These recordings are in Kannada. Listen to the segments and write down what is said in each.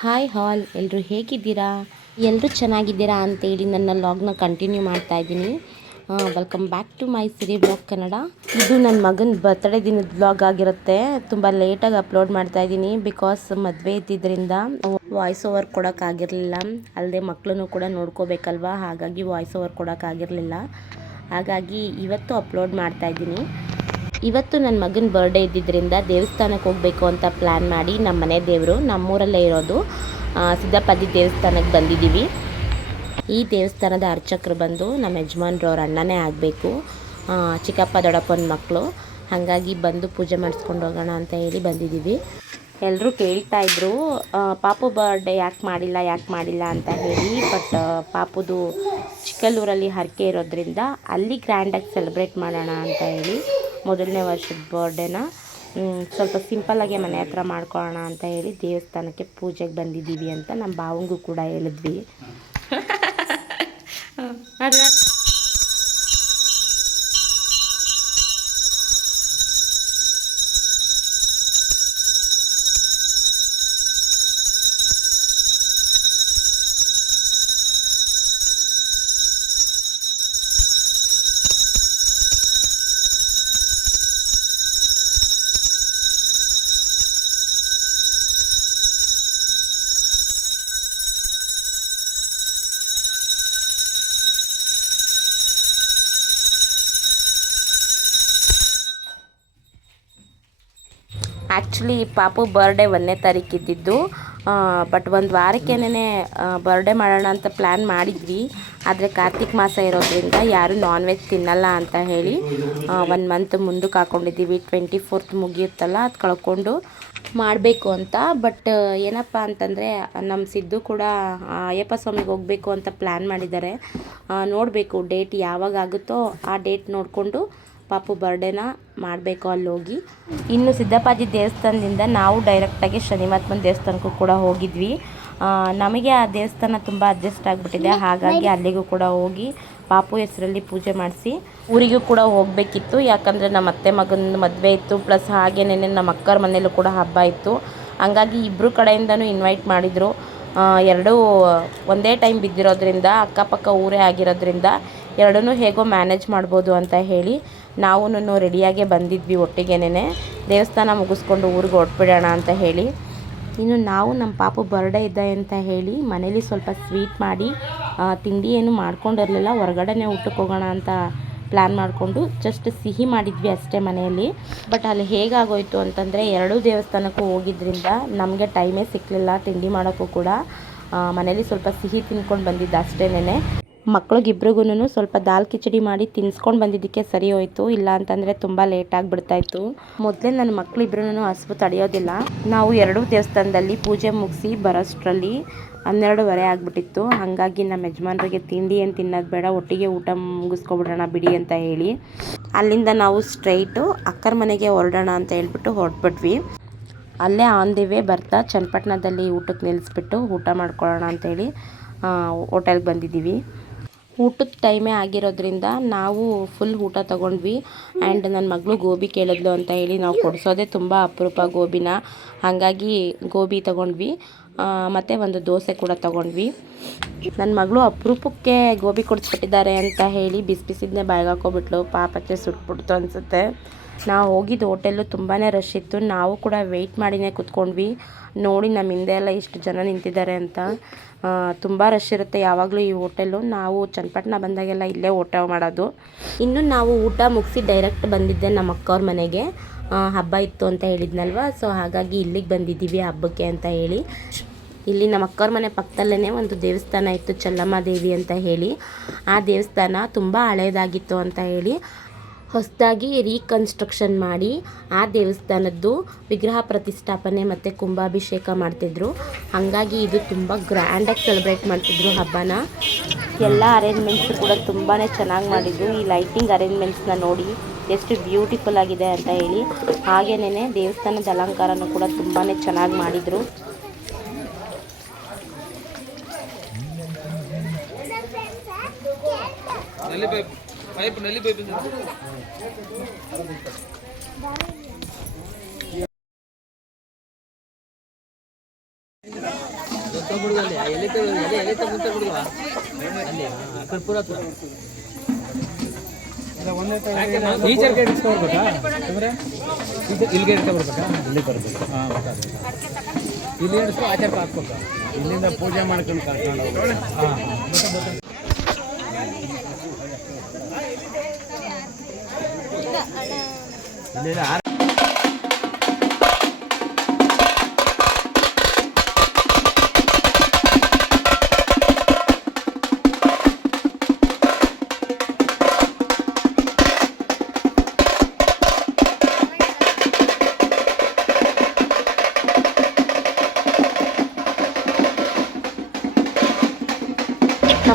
ಹಾಯ್ ಹಾಲ್ ಎಲ್ಲರೂ ಹೇಗಿದ್ದೀರಾ? ಎಲ್ಲರೂ ಚೆನ್ನಾಗಿದ್ದೀರಾ ಅಂತೇಳಿ ನನ್ನ ಲಾಗ್ನ ಕಂಟಿನ್ಯೂ ಮಾಡ್ತಾ ಇದ್ದೀನಿ. Welcome back to my Siri blog Kannada ಇದು ನನ್ನ ಮಗನ ಬರ್ತ್ಡೇ ದಿನದ ಬ್ಲಾಗ್ ಆಗಿರುತ್ತೆ. ತುಂಬ ಲೇಟಾಗಿ ಅಪ್ಲೋಡ್ ಮಾಡ್ತಾ ಇದ್ದೀನಿ ಬಿಕಾಸ್ ಮದುವೆ ಇದ್ದಿದ್ದರಿಂದ ವಾಯ್ಸ್ ಓವರ್ ಕೊಡೋಕ್ಕಾಗಿರಲಿಲ್ಲ ಅಲ್ಲದೆ ಮಕ್ಕಳನ್ನು ಕೂಡ ನೋಡ್ಕೋಬೇಕಲ್ವಾ? ಹಾಗಾಗಿ ವಾಯ್ಸ್ ಓವರ್ ಕೊಡೋಕ್ಕಾಗಿರಲಿಲ್ಲ ಹಾಗಾಗಿ ಇವತ್ತು ಅಪ್ಲೋಡ್ ಮಾಡ್ತಾ ಇದ್ದೀನಿ. ಇವತ್ತು ನನ್ನ ಮಗನ ಬರ್ಡೇ ಇದ್ದಿದ್ದರಿಂದ ದೇವಸ್ಥಾನಕ್ಕೆ ಹೋಗಬೇಕು ಅಂತ ಪ್ಲ್ಯಾನ್ ಮಾಡಿ ನಮ್ಮ ಮನೆ ದೇವರು ನಮ್ಮೂರಲ್ಲೇ ಇರೋದು. ಸಿದ್ದಪ್ಪಾಜಿ ದೇವಸ್ಥಾನಕ್ಕೆ ಬಂದಿದ್ದೀವಿ. ಈ ದೇವಸ್ಥಾನದ ಅರ್ಚಕರು ಬಂದು ನಮ್ಮ ಯಜಮಾನ್ರವ್ರ ಅಣ್ಣನೇ ಆಗಬೇಕು. ಚಿಕ್ಕಪ್ಪ ದೊಡ್ಡಪ್ಪನ ಮಕ್ಕಳು ಹಾಗಾಗಿ ಬಂದು ಪೂಜೆ ಮಾಡಿಸ್ಕೊಂಡು ಹೋಗೋಣ ಅಂತ ಹೇಳಿ ಬಂದಿದ್ದೀವಿ. ಎಲ್ಲರೂ ಕೇಳ್ತಾ ಇದ್ರು ಪಾಪು ಬರ್ಡೇ ಯಾಕೆ ಮಾಡಿಲ್ಲ ಯಾಕೆ ಮಾಡಿಲ್ಲ ಅಂತ ಹೇಳಿ ಬಟ್ ಪಾಪುದು ಚಿಕ್ಕಲ್ಲೂರಲ್ಲಿ ಹರಕೆ ಇರೋದ್ರಿಂದ ಅಲ್ಲಿ ಗ್ರ್ಯಾಂಡಾಗಿ ಸೆಲೆಬ್ರೇಟ್ ಮಾಡೋಣ ಅಂತ ಹೇಳಿ ಮೊದಲನೇ ವರ್ಷದ ಬರ್ಡೇನ ಸ್ವಲ್ಪ ಸಿಂಪಲ್ಲಾಗೆ ಮನೆ ಹತ್ರ ಮಾಡ್ಕೊಳ್ಳೋಣ ಅಂತ ಹೇಳಿ ದೇವಸ್ಥಾನಕ್ಕೆ ಪೂಜೆಗೆ ಬಂದಿದ್ದೀವಿ ಅಂತ ನಮ್ಮ ಬಾವಂಗೂ ಕೂಡ ಹೇಳಿದ್ವಿ. ಆ್ಯಕ್ಚುಲಿ ಪಾಪು ಬರ್ಡೇ ಒಂದನೇ ಇದ್ದಿದ್ದು ಬಟ್ ಒಂದು ವಾರಕ್ಕೇನೆ ಬರ್ಡೇ ಮಾಡೋಣ ಅಂತ ಪ್ಲ್ಯಾನ್ ಮಾಡಿದ್ವಿ. ಆದರೆ ಕಾರ್ತಿಕ್ ಮಾಸ ಇರೋದ್ರಿಂದ ಯಾರೂ ನಾನ್ ವೆಜ್ ತಿನ್ನಲ್ಲ ಅಂತ ಹೇಳಿ ಒಂದು ಮಂತ್ ಮುಂದಕ್ಕೆ ಹಾಕ್ಕೊಂಡಿದ್ದೀವಿ ಟ್ವೆಂಟಿ ಫೋರ್ತ್ ಮುಗಿಯುತ್ತಲ್ಲ, ಅದು ಕಳ್ಕೊಂಡು ಮಾಡಬೇಕು ಅಂತ. ಬಟ್ ಏನಪ್ಪ ಅಂತಂದರೆ ನಮ್ಮ ಸಿದ್ದು ಕೂಡ ಅಯ್ಯಪ್ಪ ಸ್ವಾಮಿಗೆ ಹೋಗಬೇಕು ಅಂತ ಪ್ಲ್ಯಾನ್ ಮಾಡಿದ್ದಾರೆ. ನೋಡಬೇಕು ಡೇಟ್ ಯಾವಾಗ ಆಗುತ್ತೋ ಆ ಡೇಟ್ ನೋಡಿಕೊಂಡು ಪಾಪು ಬರ್ಡೇನ ಮಾಡಬೇಕು ಅಲ್ಲಿ ಹೋಗಿ ಇನ್ನು ಸಿದ್ದಪ್ಪಾಜಿ ದೇವಸ್ಥಾನದಿಂದ ನಾವು ಡೈರೆಕ್ಟಾಗಿ ಶನಿಮಹಾತ್ಮನ ದೇವಸ್ಥಾನಕ್ಕೂ ಕೂಡ ಹೋಗಿದ್ವಿ. ನಮಗೆ ಆ ದೇವಸ್ಥಾನ ತುಂಬ ಅಡ್ಜಸ್ಟ್ ಆಗಿಬಿಟ್ಟಿದೆ. ಹಾಗಾಗಿ ಅಲ್ಲಿಗೂ ಕೂಡ ಹೋಗಿ ಪಾಪು ಹೆಸರಲ್ಲಿ ಪೂಜೆ ಮಾಡಿಸಿ ಊರಿಗೂ ಕೂಡ ಹೋಗಬೇಕಿತ್ತು. ಯಾಕಂದರೆ ನಮ್ಮ ಅತ್ತೆ ಮಗನ ಮದುವೆ ಇತ್ತು. ಪ್ಲಸ್ ಹಾಗೇನೇ ನಮ್ಮ ಅಕ್ಕರ ಮನೆಯಲ್ಲೂ ಕೂಡ ಹಬ್ಬ ಇತ್ತು. ಹಂಗಾಗಿ ಇಬ್ಬರು ಕಡೆಯಿಂದನೂ ಇನ್ವೈಟ್ ಮಾಡಿದರು. ಎರಡೂ ಒಂದೇ ಟೈಮ್ ಬಿದ್ದಿರೋದ್ರಿಂದ, ಅಕ್ಕಪಕ್ಕ ಊರೇ ಆಗಿರೋದ್ರಿಂದ ಎರಡನ್ನೂ ಹೇಗೋ ಮ್ಯಾನೇಜ್ ಮಾಡ್ಬೋದು ಅಂತ ಹೇಳಿ ನಾವೂನು ರೆಡಿಯಾಗೆ ಬಂದಿದ್ವಿ ಒಟ್ಟಿಗೆನೇ ದೇವಸ್ಥಾನ ಮುಗಿಸ್ಕೊಂಡು ಊರಿಗೆ ಹೊರಟ್ಬಿಡೋಣ ಅಂತ ಹೇಳಿ. ಇನ್ನು ನಾವು ನಮ್ಮ ಪಾಪು ಬರ್ಡೇ ಇದೆ ಅಂತ ಹೇಳಿ ಮನೇಲಿ ಸ್ವಲ್ಪ ಸ್ವೀಟ್ ಮಾಡಿ ತಿಂಡಿ ಏನು ಮಾಡ್ಕೊಂಡಿರಲಿಲ್ಲ. ಹೊರಗಡೆನೇ ಊಟಕ್ಕೆ ಹೋಗೋಣ ಅಂತ ಪ್ಲ್ಯಾನ್ ಮಾಡಿಕೊಂಡು ಜಸ್ಟ್ ಸಿಹಿ ಮಾಡಿದ್ವಿ ಅಷ್ಟೇ ಮನೆಯಲ್ಲಿ. ಬಟ್ ಅಲ್ಲಿ ಹೇಗಾಗೋಯ್ತು ಅಂತಂದರೆ ಎರಡೂ ದೇವಸ್ಥಾನಕ್ಕೂ ಹೋಗಿದ್ದರಿಂದ ನಮಗೆ ಟೈಮೇ ಸಿಕ್ಕಲಿಲ್ಲ ತಿಂಡಿ ಮಾಡೋಕ್ಕೂ ಕೂಡ. ಮನೇಲಿ ಸ್ವಲ್ಪ ಸಿಹಿ ತಿನ್ಕೊಂಡು ಬಂದಿದ್ದು ಅಷ್ಟೇನೆ ಮಕ್ಳಿಗಿಬ್ರಿಗೂ ಸ್ವಲ್ಪ ದಾಲ್ ಕಿಚಡಿ ಮಾಡಿ ತಿನ್ಸ್ಕೊಂಡು ಬಂದಿದ್ದಕ್ಕೆ ಸರಿ ಹೋಯ್ತು. ಇಲ್ಲ ಅಂತಂದರೆ ತುಂಬ ಲೇಟಾಗಿ ಬಿಡ್ತಾಯಿತ್ತು. ಮೊದಲೇ ನನ್ನ ಮಕ್ಳಿಬ್ರು ಹಸಿವು ತಡೆಯೋದಿಲ್ಲ. ನಾವು ಎರಡೂ ದೇವಸ್ಥಾನದಲ್ಲಿ ಪೂಜೆ ಮುಗಿಸಿ ಬರೋಷ್ಟರಲ್ಲಿ ಹನ್ನೆರಡುವರೆ ಆಗಿಬಿಟ್ಟಿತ್ತು. ಹಾಗಾಗಿ ನಮ್ಮ ಯಜಮಾನ್ರಿಗೆ ತಿಂಡಿ ಏನು ತಿನ್ನೋದು ಬೇಡ, ಒಟ್ಟಿಗೆ ಊಟ ಮುಗಿಸ್ಕೊಬಿಡೋಣ ಬಿಡಿ ಅಂತ ಹೇಳಿ ಅಲ್ಲಿಂದ ನಾವು ಸ್ಟ್ರೈಟು ಅಕ್ಕರ ಮನೆಗೆ ಹೊರಡೋಣ ಅಂತ ಹೇಳ್ಬಿಟ್ಟು ಹೊರಟ್ಬಿಟ್ವಿ. ಅಲ್ಲೇ ಆನ್ ದಿ ವೇ ಬರ್ತಾ ಚನ್ನಪಟ್ಟಣದಲ್ಲಿ ಊಟಕ್ಕೆ ನಿಲ್ಲಿಸ್ಬಿಟ್ಟು ಊಟ ಮಾಡ್ಕೊಳ್ಳೋಣ ಅಂತೇಳಿ ಹೋಟೆಲ್ಗೆ ಬಂದಿದ್ದೀವಿ. ಊಟದ ಟೈಮೇ ಆಗಿರೋದ್ರಿಂದ ನಾವು ಫುಲ್ ಊಟ ತೊಗೊಂಡ್ವಿ. ಆ್ಯಂಡ್ ನನ್ನ ಮಗಳು ಗೋಬಿ ಕೇಳಿದ್ಲು ಅಂತ ಹೇಳಿ ನಾವು ಕೊಡಿಸೋದೇ ತುಂಬ ಅಪರೂಪ ಗೋಬಿನ. ಹಾಗಾಗಿ ಗೋಬಿ ತೊಗೊಂಡ್ವಿ. ಮತ್ತು ಒಂದು ದೋಸೆ ಕೂಡ ತೊಗೊಂಡ್ವಿ. ನನ್ನ ಮಗಳು ಅಪರೂಪಕ್ಕೆ ಗೋಬಿ ಕೊಡಿಸ್ಬಿಟ್ಟಿದ್ದಾರೆ ಅಂತ ಹೇಳಿ ಬಿಸಿ ಬಿಸಿದನ್ನೇ ಬಾಯಿಗೆ ಹಾಕೋಬಿಟ್ಲು ಪಾಪಕ್ಕೆ ಸುಟ್ಬಿಡ್ತು ಅನಿಸುತ್ತೆ. ನಾವು ಹೋಗಿದ್ದ ಹೋಟೆಲು ತುಂಬಾ ರಶ್ ಇತ್ತು. ನಾವು ಕೂಡ ವೆಯ್ಟ್ ಮಾಡಿನೇ ಕೂತ್ಕೊಂಡ್ವಿ. ನೋಡಿ ನಮ್ಮ ಹಿಂದೆ ಎಲ್ಲ ಇಷ್ಟು ಜನ ನಿಂತಿದ್ದಾರೆ ಅಂತ. ತುಂಬ ರಶ್ ಇರುತ್ತೆ ಯಾವಾಗಲೂ ಈ ಹೋಟೆಲ್ಲು. ನಾವು ಚನ್ನಪಟ್ಟಣ ಬಂದಾಗೆಲ್ಲ ಇಲ್ಲೇ ಊಟ ಮಾಡೋದು. ಇನ್ನು ನಾವು ಊಟ ಮುಗಿಸಿ ಡೈರೆಕ್ಟ್ ಬಂದಿದ್ದೆ ನಮ್ಮ ಅಕ್ಕವ್ರ ಮನೆಗೆ. ಹಬ್ಬ ಇತ್ತು ಅಂತ ಹೇಳಿದ್ನಲ್ವ? ಸೊ ಹಾಗಾಗಿ ಇಲ್ಲಿಗೆ ಬಂದಿದ್ದೀವಿ ಹಬ್ಬಕ್ಕೆ ಅಂತ ಹೇಳಿ. ಇಲ್ಲಿ ನಮ್ಮ ಅಕ್ಕವ್ರ ಮನೆ ಪಕ್ಕದಲ್ಲೇ ಒಂದು ದೇವಸ್ಥಾನ ಇತ್ತು, ಚಲ್ಲಮ್ಮ ದೇವಿ ಅಂತ ಹೇಳಿ. ಆ ದೇವಸ್ಥಾನ ತುಂಬ ಹಳೇದಾಗಿತ್ತು ಅಂತ ಹೇಳಿ. ಹೊಸದಾಗಿ ರೀಕನ್ಸ್ಟ್ರಕ್ಷನ್ ಮಾಡಿ ಆ ದೇವಸ್ಥಾನದ್ದು ವಿಗ್ರಹ ಪ್ರತಿಷ್ಠಾಪನೆ ಮತ್ತು ಕುಂಭಾಭಿಷೇಕ ಮಾಡ್ತಿದ್ರು. ಹಾಗಾಗಿ ಇದು ತುಂಬ ಗ್ರ್ಯಾಂಡಾಗಿ ಸೆಲೆಬ್ರೇಟ್ ಮಾಡ್ತಿದ್ರು ಹಬ್ಬನ. ಎಲ್ಲ ಅರೇಂಜ್ಮೆಂಟ್ಸ್ ಕೂಡ ತುಂಬಾ ಚೆನ್ನಾಗಿ ಮಾಡಿದ್ರು. ಈ ಲೈಟಿಂಗ್ ಅರೇಂಜ್ಮೆಂಟ್ಸ್ನ ನೋಡಿ ಎಷ್ಟು ಬ್ಯೂಟಿಫುಲ್ ಆಗಿದೆ ಅಂತ ಹೇಳಿ. ಹಾಗೇನೇ ದೇವಸ್ಥಾನದ ಅಲಂಕಾರನೂ ಕೂಡ ತುಂಬಾ ಚೆನ್ನಾಗಿ ಮಾಡಿದರು. ಪೈಪ್ನಲ್ಲಿ ಪೈಪ್ ಎಲೆ ಎಲೆ ಬಿಡುವ ಅಲ್ಲಿ ಆ ಹತ್ರ ಅಂದ್ರೆ ಇಲ್ಲಿಗೆ ಇಟ್ಕೊಬರ್ಬೇಕಾ ಇಲ್ಲಿ ಬರ್ಬೇಕು ಹಾಂ ಇಲ್ಲಿ ಇಡಿಸ್ಕೊ ಆಚಾರ ಹಾಕ್ಬೇಕು. ಇಲ್ಲಿಂದ ಪೂಜೆ ಮಾಡ್ಕೊಂಡು ಕರ್ಕೊಂಡು ಹೋಗ್ಬೇಕು. ಹಾಂ. ಇಲ್ಲ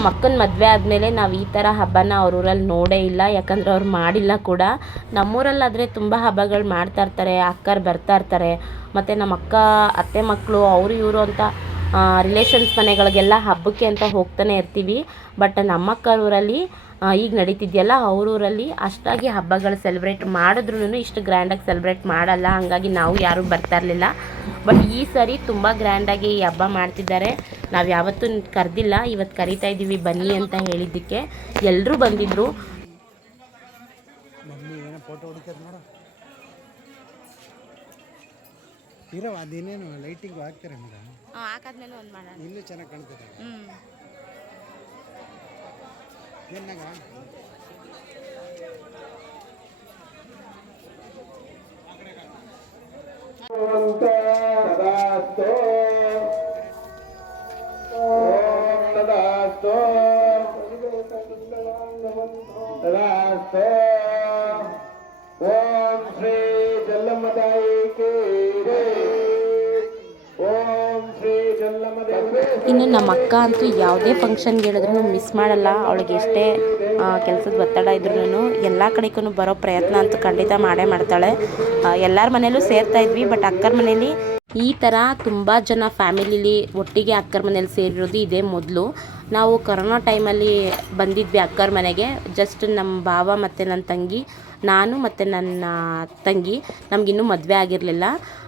ನಮ್ಮ ಅಕ್ಕನ ಮದುವೆ ಆದಮೇಲೆ ನಾವು ಈ ಥರ ಹಬ್ಬನ ಅವ್ರ ಊರಲ್ಲಿ ನೋಡೇ ಇಲ್ಲ, ಯಾಕಂದರೆ ಅವ್ರು ಮಾಡಿಲ್ಲ ಕೂಡ. ನಮ್ಮೂರಲ್ಲಾದರೆ ತುಂಬ ಹಬ್ಬಗಳು ಮಾಡ್ತಾ ಇರ್ತಾರೆ, ಅಕ್ಕರು ಬರ್ತಾ ಇರ್ತಾರೆ. ಮತ್ತು ನಮ್ಮ ಅಕ್ಕ, ಅತ್ತೆ ಮಕ್ಕಳು ಅವರು, ಇವರು ಅಂತ ರಿಲೇಷನ್ಸ್ ಮನೆಗಳಿಗೆಲ್ಲ ಹಬ್ಬಕ್ಕೆ ಅಂತ ಹೋಗ್ತಾನೆ ಇರ್ತೀವಿ. ಬಟ್ ನಮ್ಮ ಅಕ್ಕರ ಊರಲ್ಲಿ ಈಗ ನಡೀತಿದೆಯಲ್ಲ ಅವ್ರ ಊರಲ್ಲಿ ಅಷ್ಟಾಗಿ ಹಬ್ಬಗಳು ಸೆಲೆಬ್ರೇಟ್ ಮಾಡಿದ್ರೂ ಇಷ್ಟು ಗ್ರ್ಯಾಂಡಾಗಿ ಸೆಲೆಬ್ರೇಟ್ ಮಾಡಲ್ಲ. ಹಾಗಾಗಿ ನಾವು ಯಾರೂ ಬರ್ತಾ ಇರಲಿಲ್ಲ. ಬಟ್ ಈ ಸರಿ ತುಂಬ ಗ್ರ್ಯಾಂಡಾಗಿ ಈ ಹಬ್ಬ ಮಾಡ್ತಿದ್ದಾರೆ. ನಾವು ಯಾವತ್ತೂ ಕರೆದಿಲ್ಲ. ಇವತ್ತು ಕರಿತಾ ಇದ್ದೀವಿ, ಬನ್ನಿ ಅಂತ ಹೇಳಿದ್ದಕ್ಕೆ. ಎಲ್ಲರೂ ಬಂದಿದ್ದರು ಅದೇನೇನು ಲೈಟಿಂಗ್ ಹಾಕ್ತಾರೆ ಮೇಡಮ್ ಹಾಕಾದ್ಮೇಲೆ ಒಂದು ಮಾಡೋಣ. ಇನ್ನೂ ಚೆನ್ನಾಗಿ ಕಾಣ್ತದೆ. ಏನಾಗ ನಮ್ಮ ಅಕ್ಕ ಅಂತೂ ಯಾವುದೇ ಫಂಕ್ಷನ್ಗೆ ಹೇಳಿದ್ರು ಮಿಸ್ ಮಾಡಲ್ಲ. ಅವಳಿಗೆ ಎಷ್ಟೇ ಕೆಲಸದ ಒತ್ತಡ ಇದ್ರೂ ಎಲ್ಲ ಕಡೆಗೂ ಬರೋ ಪ್ರಯತ್ನ ಅಂತೂ ಖಂಡಿತ ಮಾಡೇ ಮಾಡ್ತಾಳೆ. ಎಲ್ಲರ ಮನೇಲೂ ಸೇರ್ತಾ ಇದ್ವಿ ಬಟ್ ಅಕ್ಕರ ಮನೇಲಿ ಈ ಥರ ತುಂಬ ಜನ ಫ್ಯಾಮಿಲಿಲಿ ಒಟ್ಟಿಗೆ ಅಕ್ಕರ ಮನೇಲಿ ಸೇರಿರೋದು ಇದೇ ಮೊದಲು. ನಾವು ಕೊರೋನಾ ಟೈಮಲ್ಲಿ ಬಂದಿದ್ವಿ ಅಕ್ಕರ ಮನೆಗೆ. ಜಸ್ಟ್ ನಮ್ಮ ಭಾವ ಮತ್ತು ನನ್ನ ತಂಗಿ. ನಾನು ಮತ್ತು ನನ್ನ ತಂಗಿ, ನಮಗಿನ್ನೂ ಮದುವೆ ಆಗಿರಲಿಲ್ಲ.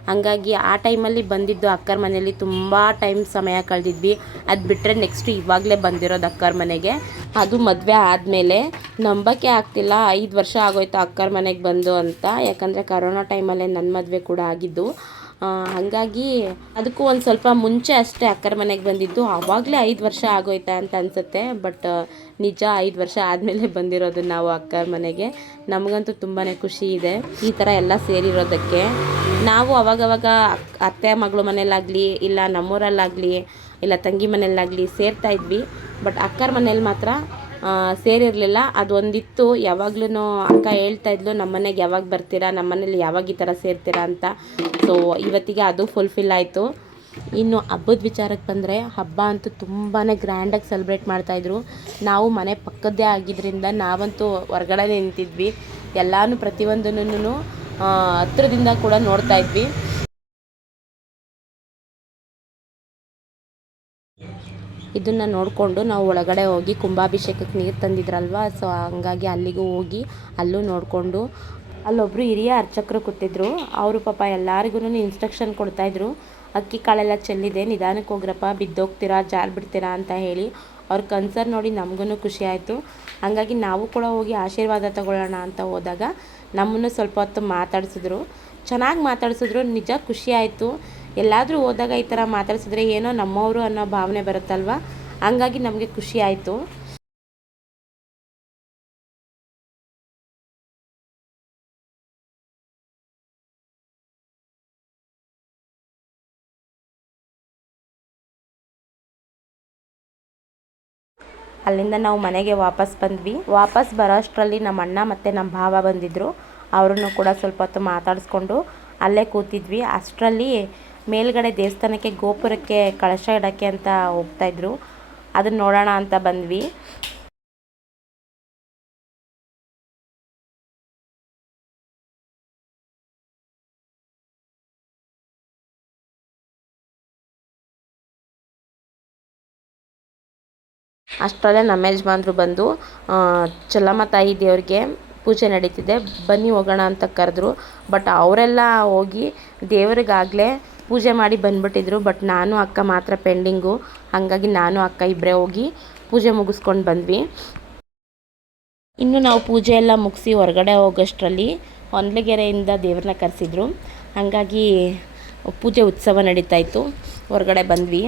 ಹಂಗಾಗಿ ಆ ಟೈಮಲ್ಲಿ ಬಂದಿದ್ದು ಅಕ್ಕರ ಮನೆಯಲ್ಲಿ ತುಂಬ ಟೈಮ್ ಸಮಯ ಕಳೆದಿದ್ವಿ. ಅದು ಬಿಟ್ಟರೆ ನೆಕ್ಸ್ಟು ಇವಾಗಲೇ ಬಂದಿರೋದು ಅಕ್ಕರ ಮನೆಗೆ. ಅದು ಮದುವೆ ಆದಮೇಲೆ ನಂಬಕ್ಕೆ ಆಗ್ತಿಲ್ಲ. ಐದು ವರ್ಷ ಆಗೋಯ್ತು ಅಕ್ಕರ ಮನೆಗೆ ಬಂದು ಅಂತ. ಯಾಕಂದರೆ ಕರೋನಾ ಟೈಮಲ್ಲೇ ನನ್ನ ಮದುವೆ ಕೂಡ ಆಗಿದ್ದು. ಹಾಗಾಗಿ ಅದಕ್ಕೂ ಒಂದು ಸ್ವಲ್ಪ ಮುಂಚೆ ಅಷ್ಟೇ ಅಕ್ಕರ ಮನೆಗೆ ಬಂದಿದ್ದು. ಆವಾಗಲೇ ಐದು ವರ್ಷ ಆಗೋಯ್ತಾ ಅಂತ ಅನಿಸುತ್ತೆ, ಬಟ್ ನಿಜ ಐದು ವರ್ಷ ಆದಮೇಲೆ ಬಂದಿರೋದು ನಾವು ಅಕ್ಕರ ಮನೆಗೆ. ನಮಗಂತೂ ತುಂಬಾ ಖುಷಿ ಇದೆ ಈ ಥರ ಎಲ್ಲ ಸೇರಿರೋದಕ್ಕೆ. ನಾವು ಅವಾಗವಾಗ ಅತ್ತೆ, ಮಗಳು ಮನೇಲಾಗಲಿ ಇಲ್ಲ ನಮ್ಮೂರಲ್ಲಾಗಲಿ, ಇಲ್ಲ ತಂಗಿ ಮನೇಲಾಗಲಿ ಸೇರ್ತಾ ಇದ್ವಿ. ಬಟ್ ಅಕ್ಕರ ಮನೇಲಿ ಮಾತ್ರ ಸೇರಿರಲಿಲ್ಲ. ಅದೊಂದಿತ್ತು. ಯಾವಾಗ್ಲೂ ಅಕ್ಕ ಹೇಳ್ತಾ ಇದ್ಲು, ನಮ್ಮ ಮನೆಗೆ ಯಾವಾಗ ಬರ್ತೀರಾ? ನಮ್ಮ ಮನೇಲಿ ಯಾವಾಗ ಈ ಥರ ಸೇರ್ತೀರಾ ಅಂತ. ಸೊ ಇವತ್ತಿಗೆ ಅದು ಫುಲ್ಫಿಲ್ ಆಯಿತು. ಇನ್ನು ಹಬ್ಬದ ವಿಚಾರಕ್ಕೆ ಬಂದರೆ, ಹಬ್ಬ ಅಂತೂ ತುಂಬಾ ಗ್ರ್ಯಾಂಡಾಗಿ ಸೆಲೆಬ್ರೇಟ್ ಮಾಡ್ತಾಯಿದ್ರು ನಾವು ಮನೆ ಪಕ್ಕದ್ದೇ ಆಗಿದ್ದರಿಂದ ನಾವಂತೂ ಹೊರ್ಗಡೆ ನಿಂತಿದ್ವಿ. ಎಲ್ಲನೂ ಪ್ರತಿಯೊಂದನ್ನು ಹತ್ರದಿಂದ ಕೂಡ ನೋಡ್ತಾ ಇದ್ವಿ. ಇದನ್ನು ನೋಡಿಕೊಂಡು ನಾವು ಒಳಗಡೆ ಹೋಗಿ ಕುಂಭಾಭಿಷೇಕಕ್ಕೆ ನೀರು ತಂದಿದ್ರಲ್ವಾ? ಸೊ ಹಂಗಾಗಿ ಅಲ್ಲಿಗೂ ಹೋಗಿ ಅಲ್ಲೂ ನೋಡಿಕೊಂಡು ಅಲ್ಲೊಬ್ಬರು ಹಿರಿಯ ಅರ್ಚಕರು ಕೂತಿದ್ರು. ಅವರು ಪಾಪ ಎಲ್ಲರಿಗೂ ಇನ್ಸ್ಟ್ರಕ್ಷನ್ ಕೊಡ್ತಾಯಿದ್ರು ಅಕ್ಕಿ ಕಾಳೆಲ್ಲ ಚೆಲ್ಲಿದೆ, ನಿಧಾನಕ್ಕೆ ಹೋಗ್ರಪ್ಪ, ಬಿದ್ದೋಗ್ತೀರಾ, ಜಾರ್ ಬಿಡ್ತೀರಾ ಅಂತ ಹೇಳಿ ಅವ್ರ ಕನ್ಸರ್ ನೋಡಿ ನಮಗೂ ಖುಷಿ ಆಯಿತು. ಹಾಗಾಗಿ ನಾವು ಕೂಡ ಹೋಗಿ ಆಶೀರ್ವಾದ ತಗೊಳ್ಳೋಣ ಅಂತ ಹೋದಾಗ ನಮ್ಮನ್ನು ಸ್ವಲ್ಪ ಹೊತ್ತು ಮಾತಾಡಿಸಿದ್ರು. ಚೆನ್ನಾಗಿ ಮಾತಾಡಿಸಿದ್ರು, ನಿಜ ಖುಷಿ ಆಯಿತು. ಎಲ್ಲಾದರೂ ಹೋದಾಗ ಈ ಥರ ಮಾತಾಡ್ಸಿದ್ರೆ ಏನೋ ನಮ್ಮವರು ಅನ್ನೋ ಭಾವನೆ ಬರುತ್ತಲ್ವ? ಹಂಗಾಗಿ ನಮಗೆ ಖುಷಿ ಆಯಿತು. ಅಲ್ಲಿಂದ ನಾವು ಮನೆಗೆ ವಾಪಸ್ ಬಂದ್ವಿ. ವಾಪಸ್ ಬರೋ ಅಷ್ಟರಲ್ಲಿ ನಮ್ಮ ಅಣ್ಣ ಮತ್ತು ನಮ್ಮ ಭಾವ ಬಂದಿದ್ದರು ಅವರನ್ನು ಕೂಡ ಸ್ವಲ್ಪ ಹೊತ್ತು ಮಾತಾಡಿಸ್ಕೊಂಡು ಅಲ್ಲೇ ಕೂತಿದ್ವಿ. ಅಷ್ಟರಲ್ಲಿ ಮೇಲ್ಗಡೆ ದೇವಸ್ಥಾನಕ್ಕೆ ಗೋಪುರಕ್ಕೆ ಕಳಶ ಇಡೋಕ್ಕೆ ಅಂತ ಹೋಗ್ತಾಯಿದ್ರು ಅದನ್ನ ನೋಡೋಣ ಅಂತ ಬಂದ್ವಿ. ಅಷ್ಟರಲ್ಲೇ ನಮ್ಮ ಯಜಮಾನ್ರು ಬಂದು ಚೆಲ್ಲಮ್ಮ ತಾಯಿ ದೇವ್ರಿಗೆ ಪೂಜೆ ನಡೀತಿದೆ. ಬನ್ನಿ ಹೋಗೋಣ ಅಂತ ಕರೆದ್ರು. ಬಟ್ ಅವರೆಲ್ಲ ಹೋಗಿ ದೇವ್ರಿಗಾಗಲೇ ಪೂಜೆ ಮಾಡಿ ಬಂದ್ಬಿಟ್ಟಿದ್ರು ಬಟ್ ನಾನು ಅಕ್ಕ ಮಾತ್ರ ಪೆಂಡಿಂಗು ಹಾಗಾಗಿ ನಾನು ಅಕ್ಕ ಇಬ್ಬರೇ ಹೋಗಿ ಪೂಜೆ ಮುಗಿಸ್ಕೊಂಡು ಬಂದ್ವಿ. ಇನ್ನು ನಾವು ಪೂಜೆ ಎಲ್ಲ ಮುಗಿಸಿ ಹೊರಗಡೆ ಹೋಗೋಷ್ಟರಲ್ಲಿ ಹೊನ್ಲಗೆರೆಯಿಂದ ದೇವ್ರನ್ನ ಕರೆಸಿದ್ರು. ಹಾಗಾಗಿ ಪೂಜೆ ಉತ್ಸವ ನಡೀತಾ ಇತ್ತು. ಹೊರಗಡೆ ಬಂದ್ವಿ.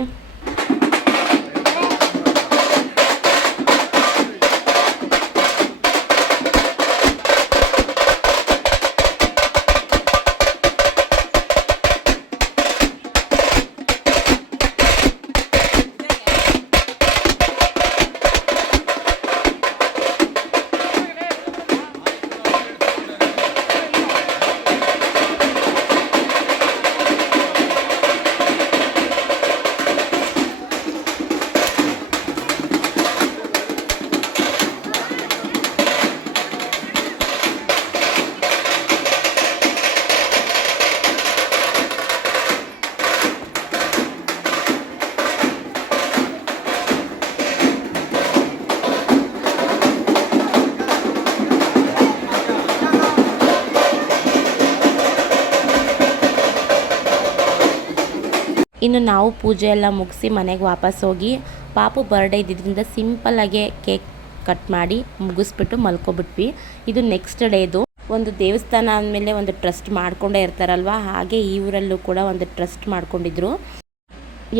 ಇನ್ನು ನಾವು ಪೂಜೆ ಎಲ್ಲ ಮುಗಿಸಿ ಮನೆಗೆ ವಾಪಸ್ ಹೋಗಿ ಪಾಪು ಬರ್ಡೇ ಇದ್ದಿದ್ದರಿಂದ ಸಿಂಪಲ್ಲಾಗೆ ಕೇಕ್ ಕಟ್ ಮಾಡಿ ಮುಗಿಸ್ಬಿಟ್ಟು ಮಲ್ಕೊಬಿಟ್ವಿ. ಇದು ನೆಕ್ಸ್ಟ್ ಡೇದು ಒಂದು ದೇವಸ್ಥಾನ ಅಂದಮೇಲೆ ಒಂದು ಟ್ರಸ್ಟ್ ಮಾಡ್ಕೊಂಡೇ ಇರ್ತಾರಲ್ವ? ಹಾಗೆ ಈ ಊರಲ್ಲೂ ಕೂಡ ಒಂದು ಟ್ರಸ್ಟ್ ಮಾಡ್ಕೊಂಡಿದ್ರು.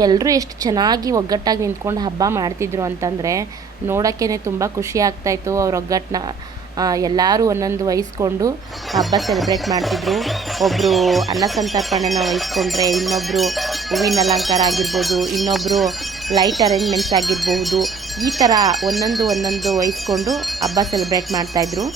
ಎಲ್ಲರೂ ಎಷ್ಟು ಚೆನ್ನಾಗಿ ಒಗ್ಗಟ್ಟಾಗಿ ನಿಂತ್ಕೊಂಡು ಹಬ್ಬ ಮಾಡ್ತಿದ್ರು ಅಂತಂದರೆ ನೋಡೋಕ್ಕೇ ತುಂಬ ಖುಷಿ ಆಗ್ತಾಯಿತ್ತು ಅವ್ರ ಒಗ್ಗಟ್ಟನ್ನ ಎಲ್ಲರೂ ಒಂದೊಂದು ವಹಿಸ್ಕೊಂಡು ಹಬ್ಬ ಸೆಲೆಬ್ರೇಟ್ ಮಾಡ್ತಿದ್ರು. ಒಬ್ಬರು ಅನ್ನ ಸಂತರ್ಪಣೆನ ವಹಿಸ್ಕೊಂಡ್ರೆ ಇನ್ನೊಬ್ಬರು ಹೂವಿನ ಅಲಂಕಾರ ಆಗಿರ್ಬೋದು ಇನ್ನೊಬ್ಬರು ಲೈಟ್ ಅರೇಂಜ್ಮೆಂಟ್ಸ್ ಆಗಿರಬಹುದು ಈ ಥರ ಒಂದೊಂದು ಒಂದೊಂದು ವಹಿಸ್ಕೊಂಡು ಹಬ್ಬ ಸೆಲೆಬ್ರೇಟ್ ಮಾಡ್ತಾಯಿದ್ರು.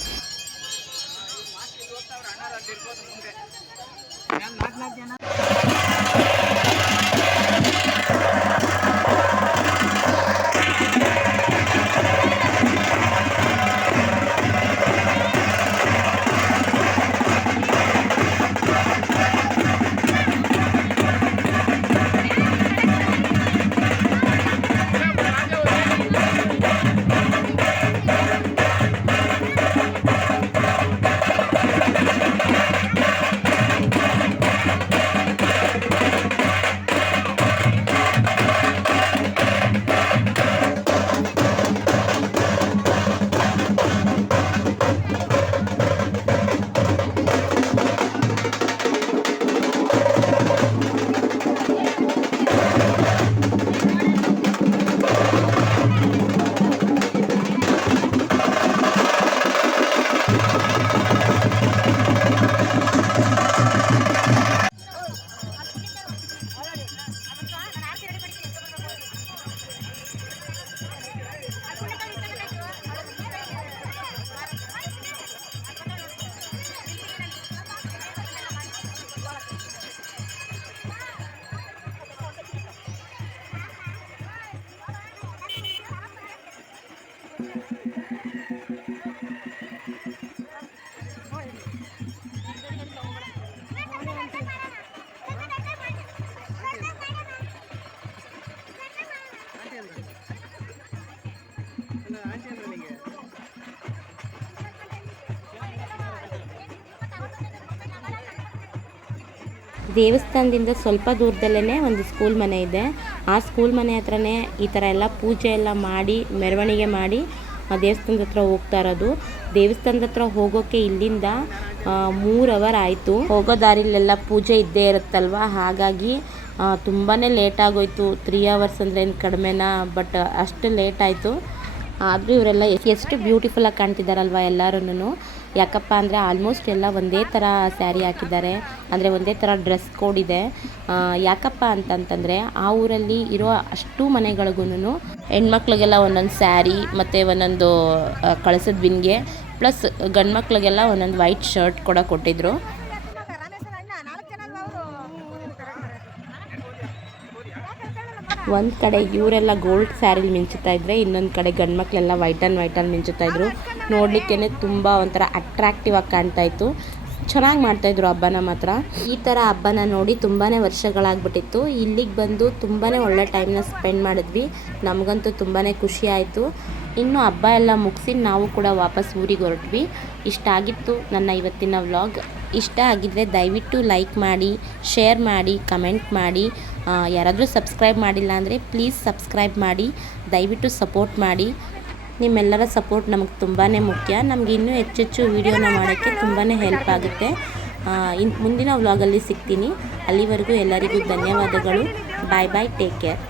ದೇವಸ್ಥಾನದಿಂದ ಸ್ವಲ್ಪ ದೂರದಲ್ಲೇ ಒಂದು ಸ್ಕೂಲ್ ಮನೆ ಇದೆ. ಆ ಸ್ಕೂಲ್ ಮನೆ ಹತ್ರನೇ ಈ ಥರ ಎಲ್ಲ ಪೂಜೆ ಎಲ್ಲ ಮಾಡಿ, ಮೆರವಣಿಗೆ ಮಾಡಿ ದೇವಸ್ಥಾನದ ಹತ್ರ ಹೋಗ್ತಾ ಇರೋದು. ದೇವಸ್ಥಾನದ ಹತ್ರ ಹೋಗೋಕ್ಕೆ ಇಲ್ಲಿಂದ ಮೂರು ಅವರ್ ಆಯಿತು. ಹೋಗೋ ದಾರಿಲೆಲ್ಲ ಪೂಜೆ ಇದ್ದೇ ಇರುತ್ತಲ್ವ? ಹಾಗಾಗಿ ತುಂಬಾ ಲೇಟ್ ಆಗೋಯ್ತು. ತ್ರೀ ಅವರ್ಸ್ ಅಂದರೆ ಏನು ಕಡಿಮೆನಾ? ಬಟ್ ಅಷ್ಟು ಲೇಟ್ ಆಯಿತು. ಆದರೂ ಇವರೆಲ್ಲ ಎಷ್ಟು ಬ್ಯೂಟಿಫುಲ್ಲಾಗಿ ಕಾಣ್ತಿದ್ದಾರಲ್ವ ಎಲ್ಲರೂ ಯಾಕಪ್ಪ ಅಂದರೆ ಆಲ್ಮೋಸ್ಟ್ ಎಲ್ಲ ಒಂದೇ ಥರ ಸ್ಯಾರಿ ಹಾಕಿದ್ದಾರೆ. ಅಂದರೆ ಒಂದೇ ಥರ ಡ್ರೆಸ್ ಕೋಡ್ ಇದೆ. ಯಾಕಪ್ಪ ಅಂತಂತಂದರೆ ಆ ಊರಲ್ಲಿ ಇರೋ ಅಷ್ಟು ಮನೆಗಳಿಗೂ ಹೆಣ್ಮಕ್ಳಿಗೆಲ್ಲ ಒಂದೊಂದು ಸ್ಯಾರಿ ಮತ್ತು ಒಂದೊಂದು ಕಳಿಸಿದ ಬಿನ್ಗೆ ಪ್ಲಸ್ ಗಂಡ್ಮಕ್ಳಿಗೆಲ್ಲ ಒಂದೊಂದು ವೈಟ್ ಶರ್ಟ್ ಕೂಡ ಕೊಟ್ಟಿದ್ರು. ಒಂದು ಕಡೆ ಇವರೆಲ್ಲ ಗೋಲ್ಡ್ ಸ್ಯಾರಿಲಿ ಮಿಂಚುತ್ತಾ ಇದ್ರೆ, ಇನ್ನೊಂದು ಕಡೆ ಗಂಡು ಮಕ್ಕಳೆಲ್ಲ ವೈಟ್ ಆ್ಯಂಡ್ ವೈಟಲ್ಲಿ ಮಿಂಚುತ್ತಾ ಇದ್ರು. ನೋಡಲಿಕ್ಕೇ ತುಂಬ ಒಂಥರ ಅಟ್ರಾಕ್ಟಿವ್ ಆಗಿ ಕಾಣ್ತಾ ಇತ್ತು. ಚೆನ್ನಾಗಿ ಮಾಡ್ತಾಯಿದ್ರು ಹಬ್ಬನ ಮಾತ್ರ. ಈ ಥರ ಹಬ್ಬನ ನೋಡಿ ತುಂಬಾ ವರ್ಷಗಳಾಗ್ಬಿಟ್ಟಿತ್ತು. ಇಲ್ಲಿಗೆ ಬಂದು ತುಂಬಾ ಒಳ್ಳೆ ಟೈಮ್ನ ಸ್ಪೆಂಡ್ ಮಾಡಿದ್ವಿ. ನಮಗಂತೂ ತುಂಬಾ ಖುಷಿ ಆಯಿತು. ಇನ್ನು ಹಬ್ಬ ಎಲ್ಲ ಮುಗಿಸಿ ನಾವು ಕೂಡ ವಾಪಸ್ ಊರಿಗೆ ಹೊರಟ್ವಿ. ಇಷ್ಟ ಆಗಿತ್ತು ನನ್ನ ಇವತ್ತಿನ ವ್ಲಾಗ್ ಇಷ್ಟ ಆಗಿದ್ದರೆ ದಯವಿಟ್ಟು ಲೈಕ್ ಮಾಡಿ, ಶೇರ್ ಮಾಡಿ, ಕಮೆಂಟ್ ಮಾಡಿ. ಯಾರಾದರೂ ಸಬ್ಸ್ಕ್ರೈಬ್ ಮಾಡಿಲ್ಲ ಅಂದರೆ ಪ್ಲೀಸ್ ಸಬ್ಸ್ಕ್ರೈಬ್ ಮಾಡಿ, ದಯವಿಟ್ಟು ಸಪೋರ್ಟ್ ಮಾಡಿ. ನಿಮ್ಮೆಲ್ಲರ ಸಪೋರ್ಟ್ ನಮಗೆ ತುಂಬಾ ಮುಖ್ಯ. ನಮಗೆ ಇನ್ನೂ ಹೆಚ್ಚೆಚ್ಚು ವೀಡಿಯೋನ ಮಾಡೋಕ್ಕೆ ತುಂಬಾ ಹೆಲ್ಪ್ ಆಗುತ್ತೆ. ಇನ್ನು ಇನ್ ಮುಂದಿನ ವ್ಲಾಗಲ್ಲಿ ಸಿಗ್ತೀನಿ. ಅಲ್ಲಿವರೆಗೂ ಎಲ್ಲರಿಗೂ ಧನ್ಯವಾದಗಳು. ಬಾಯ್ ಬಾಯ್ ಟೇಕ್ ಕೇರ್